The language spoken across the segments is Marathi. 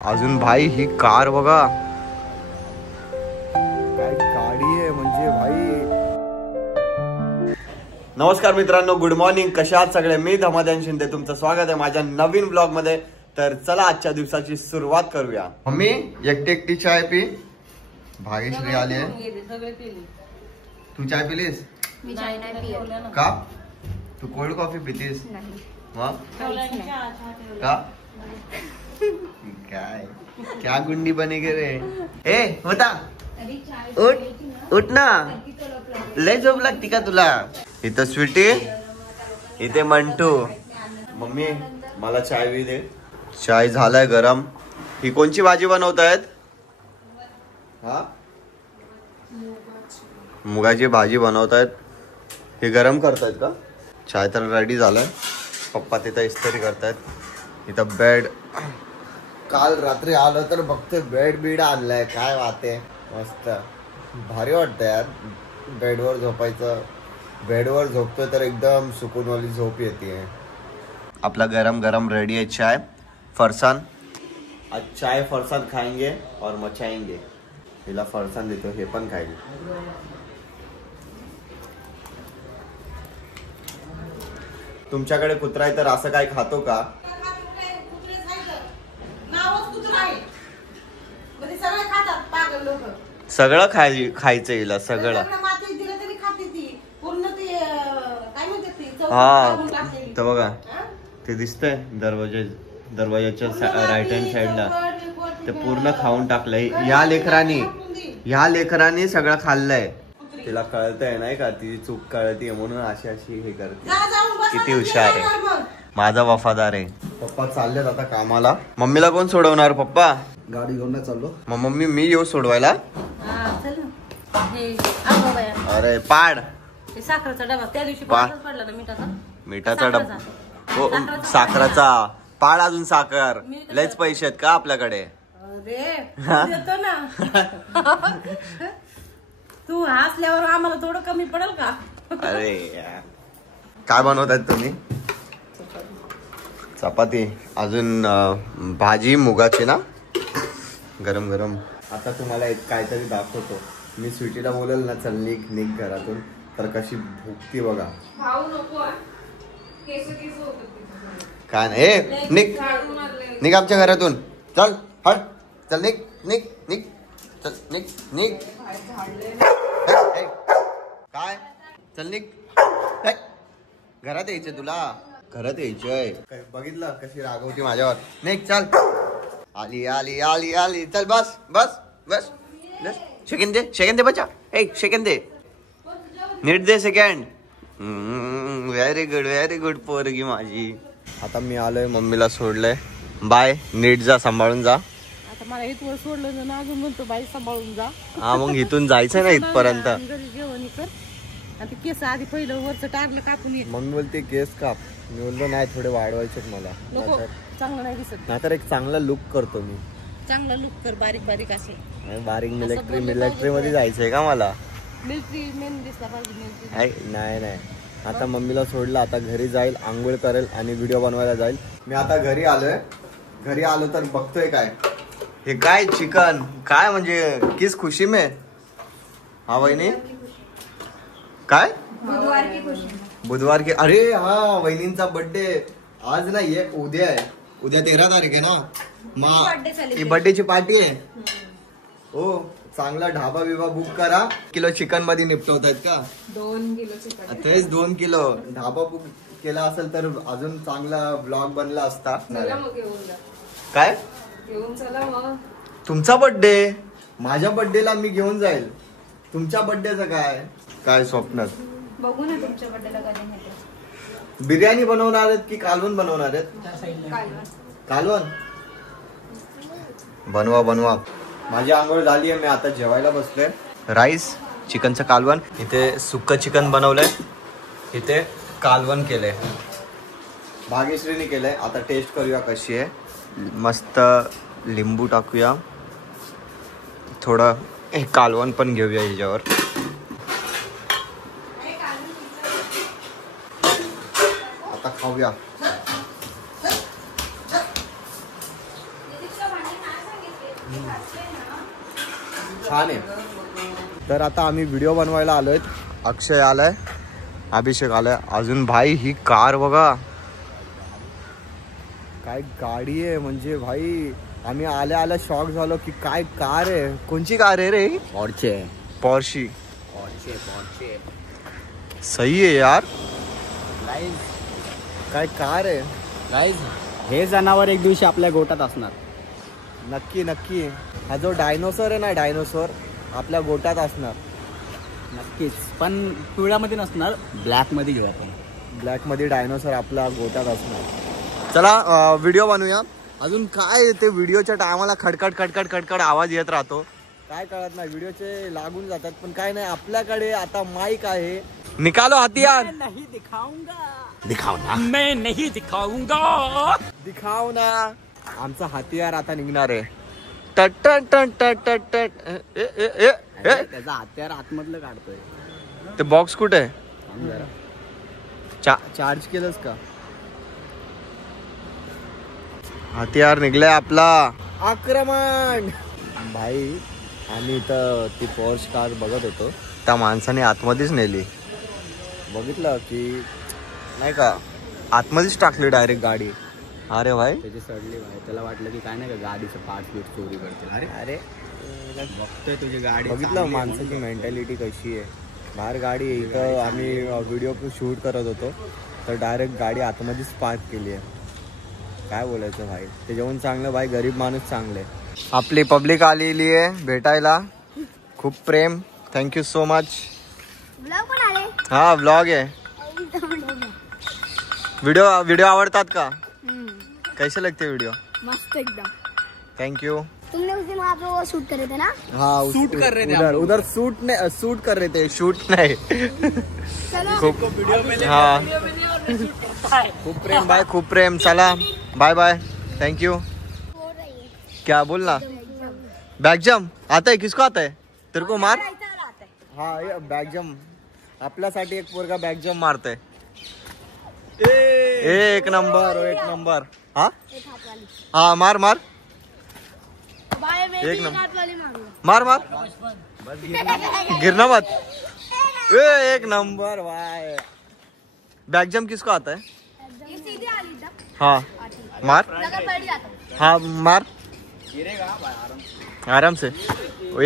अजून भाई ही कार बघा, काय गाडी आहे म्हणजे भाई. नमस्कार मित्रांनो, गुड मॉर्निंग. कशा आहात सगळे? मी धमादान शिंदे, तुमचं स्वागत आहे माझ्या नवीन ब्लॉग मध्ये. तर चला आजच्या दिवसाची सुरुवात करूया. मम्मी एकटी एकटी चाय पी. भाग्यश्री आली आहे. तू चाय पिलीस का? तू कोल्ड कॉफी पितीस? मग का? काय क्या गुंडी बने गे रे. ए होता उठ उठ ना, लय झोप लागती का तुला? इथं स्वीटी, इथे मंटू. मम्मी मला चाय बी दे. चाय झालाय गरम. ही कोणची भाजी बनवतायत? हा, मुगाची भाजी बनवतायत. हे गरम करतायत का? चाय तर रेडी झालाय. पप्पा तिथं इस्त्री करतायत. इथं बेड, काल रात्री आलो तर बघतोय बेड बीड आणलाय. काय वाटे, मस्त भारी वाटतं यार बेडवर झोपायचं. बेडवर झोपतोय तर एकदम सुकूनवाली झोप येते. आपला गरम गरम रेडी है चाय फरसान. आज चाय फरसान खाएंगे और मचाएंगे. हिला फरसान देतो, हे पण खाईल. तुमच्याकडे कुत्रा आहे तर असं काय खातो का? सगळं खायचं हिला सगळं. हा तर बघा ते दिसतंय दरवाजाच्या राईट हँड साइडला. ते पूर्ण खाऊन टाकलंय ह्या लेकरांनी सगळं खाल्लंय. तिला कळतंय नाही का, ती चूक कळतीये म्हणून अशी अशी हे करते. किती हुशार आहे, माझा वफादार आहे. पप्पा चाललेत आता कामाला. मम्मीला कोण सोडवणार? पप्पा गाडी घेऊन चाललो. मग मम्मी मी येऊ सोडवायला? अरे पाड साखरेचा डबा त्या दिवशी पडला ना मिठाचा डबा. हो साखराचा पाड. अजून साखर लयच पैसे आहेत का आपल्याकडे? देतो ना. तू हसल्यावर आम्हाला थोडं कमी पडेल का? अरे काय बनवतायत तुम्ही? चपाती, अजून भाजी मुगाची ना, गरम गरम. आता तुम्हाला एक काहीतरी दाखवतो. मी स्वीटीला बोलेल ना चल निघ घरातून, तर कशी भुकती बघा. काय नाही, निघ आमच्या घरातून. चल हट, चल निघ चल निघ. काय चल निघ. घरात यायचंय तुला, घरात यायचंय. बघितलं कशी रागवती माझ्यावर. निघ चल. आली चल. बस सेकंड दे बच्चा. एक सेकंड दे, नीट दे सेकंड. व्हेरी गुड पोरगी माझी. आता मी आलोय, मम्मीला सोडलंय. बाय, नीट जा, सांभाळून जा. आता मला इथवर सोडलं ना, अजून म्हणतो बाई सांभाळून जा. हा मग इथून जायचं ना इथपर्यंत. जेवण कर आणि केस आधी पहिलं वरचं टारलं कापून ये. मम्मी बोलते केस काप. मी बोललो नाही, थोडे वाढवायचे मला. चांगलं नाही दिसत. नाहीतर एक चांगला लुक करतो मी. चांगला लुक कर, बारीक असे. बारीक मिलिटरी मध्ये जायचंय का मला? मिलिटरी मेन दिसला पाहिजे. नाही. आता मम्मीला सोडलं, आता घरी जाईल, आंघोळ करेल आणि व्हिडिओ बनवायला जाईल. मी आता घरी आलो तर बघतोय काय हे, काय चिकन, काय म्हणजे किस खुशी में. हा वहिनी काय? बुधवार की. अरे हा वहिनींचा बर्थडे आज नाही आहे, उद्या आहे. उद्या 13 तारीख आहे ना. मग बर्थडेची पार्टी आहे. हो, चांगला ढाबा बिबा बुक करा. किलो चिकन मध्ये निपटवतायत का? 2 किलो चिकन. तेच 2 किलो. ढाबा बुक केला असेल तर अजून चांगला ब्लॉग बनला असता. काय घेऊन चला मग. तुमचा बर्थडे, माझ्या बर्थडेला मी घेऊन जाईल. तुमच्या बर्थडेचं काय स्वप्नात? बघू ना तुमच्या बर्थडेला कधी नेते. बिर्याणी बनवणार आहेत की कालवण बनवणार आहेत? कालवण बनवा. माझी आंघोळ झाली आहे, मी आता जेवायला बसलोय. राईस, चिकनचं कालवण. इथे सुक्क चिकन बनवलंय, इथे कालवण केलंय, भाग्यश्रीने केलंय. आता टेस्ट करूया कशी आहे. मस्त लिंबू टाकूया, थोडं एक कालवण पण घेऊया ह्याच्यावर. आता खाऊया. छान आहे. तर आता आम्ही व्हिडिओ बनवायला आलोय. अक्षय आलाय, अभिषेक आलाय, अजून भाई ही कार बघा काय गाडी आहे. म्हणजे भाई आम्ही आल्या आल्या शॉक झालो की काय कार आहे. कोणची कार आहे रे? पॉर्शी. सही आहे यार. काय कार आहे गाईज. हे जनावर एक दिवशी आपल्या गोटात असणार. नक्की नक्की. हा जो डायनोसॉर आहे ना, डायनोसॉर आपल्या गोटात असणार नक्कीच. पण पिवळ्यामध्ये नसणार, ब्लॅक मध्ये घेऊ आपण. ब्लॅक मध्ये डायनोसॉर आपला गोटात असणार. चला व्हिडिओ बनवूया. अजून काय ते व्हिडिओच्या टायमाला खडखड खडखड खडखड आवाज येत राहतो. काय कळत नाही, व्हिडिओचे लागून जातात. पण काय नाही, आपल्याकडे आता माईक आहे. निकालो हथियार. नहीं दिखाऊंगा. दिखाओ ना. मैं नहीं दिखाऊंगा. दिखाओ ना. आमचा हथियार आता निघणार आहे. टट टट टट टट टट टट. ए ए ए ए. त्याचा हत्यार आतमधलं काढतोय. ते बॉक्स कुठे आहे? थांब जरा. चार्ज केलंस का? हथियार निघलाय आपला. आक्रमण. भाई आम्ही इथं ती पॉर्श कार बघत होतो, त्या माणसाने आतमध्येच नेली. बघितलं की नाही का, आतमध्येच टाकली डायरेक्ट गाडी. अरे भाई त्याची सडली भाई. त्याला वाटलं की काय नाही का गाडीचं पार्ट बीट चोरी करते. अरे अरे बघतोय तुझी गाडी. बघितलं माणसाची मेंटॅलिटी कशी आहे. बाहेर गाडी आहे, इथं आम्ही व्हिडिओ शूट करत होतो तर डायरेक्ट गाडी आतमध्येच पार्क केली आहे. काय बोलायचं भाई. ते जेवण चांगलं भाई, गरीब माणूस चांगले. आपली पब्लिक आलेली आहे भेटायला. खूप प्रेम. Thank you so much. हा व्लॉग आहे. व्हिडिओ आवडतात का? कैसे लगते वीडियो? मस्त एकदम. Thank you. तुमने उस दिन वहाँ पे वो शूट कर रहे थे ना? हाँ शूट कर रहे थे उधर शूट कर रहे थे, शूट नहीं. चलो खूप हाँ खूप प्रेम भाई, खूप प्रेम. चला बाय बाय. Thank you. हो रही है क्या बोलना? बैक जम आता है? किसको आता है? तेरे को मार. हाँ ये बैक जम आपल्यासाठी एक पोरगा बैक जम मारते. एक नंबर, एक नंबर. हाँ एक हाथ वाली. हाँ मार मार. बाय में एक भी नंबर. हाथ वाली मारूंगा. मार मार. गिरना मत. एक नंबर भाई. बैक जम किसको आता है? ये सीधे आ ली था. हाँ मार. लगा बैठ जाता. हाँ मार गिरेगा भाई आराम से. आराम से.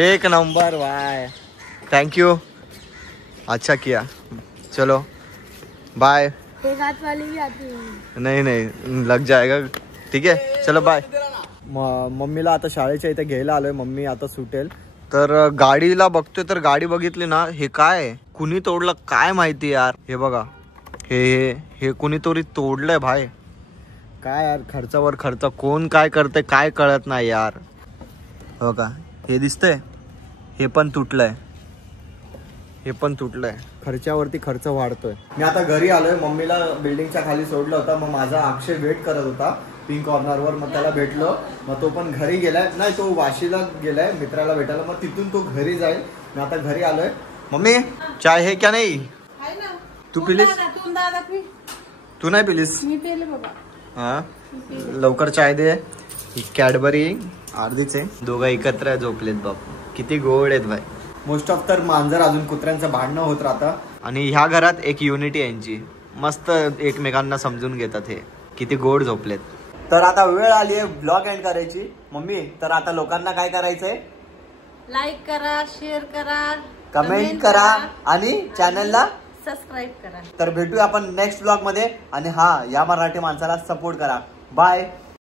एक नंबर भाई. Thank you. अच्छा किया. चलो बाय. एक हाथ वाली भी आती है. नाही नाही लग जाएगा. ठीक आहे चलो बाय. मम्मीला आता शाळेच्या इथे घ्यायला आलोय. मम्मी आता सुटेल तर गाडीला बघतोय तर गाडी बघितली ना, हे काय कुणी तोडलं काय माहिती यार. हे बघा हे कुणीतरी तोडलंय भाई. काय यार खर्चावर खर्च. कोण काय करते काय कळत नाही यार. हो का हे दिसतंय, हे पण तुटलंय, हे पण तुटलंय. खर्चावरती खर्च वाढतोय. मी आता घरी आलोय. मम्मीला बिल्डिंगच्या खाली सोडलं होतं. मग माझा अक्षय वेट करत होता पिंक कॉर्नरवर. मग त्याला भेटलो. मग तो पण घरी गेलाय. नाही तो वाशीला गेलाय मित्राला भेटायला. मग तिथून तो घरी जाईल. मी आता घरी आलोय. मम्मी चाय है क्या? नाही तू पिलीस? तू नाही पिलीस? मी पेले बाबा. हा लवकर चाय दे. ही कॅडबरी अर्धीच आहे. दोघं एकत्र झोपलेत बाप. किती गोड आहेत भाई. मोस्ट ऑफ तर मांजर अजून कुत्र्यांचं भांडणं होत राहतं. आणि ह्या घरात एक युनिटी आहे यांची. मस्त एकमेकांना समजून घेतात. हे किती गोड झोपलेत. तर आता वेळ आली आहे ब्लॉग एंड करायची. मम्मी तर आता लोकांना काय करायचंय? लाईक करा, शेअर करा, कमेंट करा आणि चॅनलला सबस्क्राईब करा. तर भेटूया आपण नेक्स्ट ब्लॉग मध्ये. आणि हा या मराठी माणसाला सपोर्ट करा. बाय.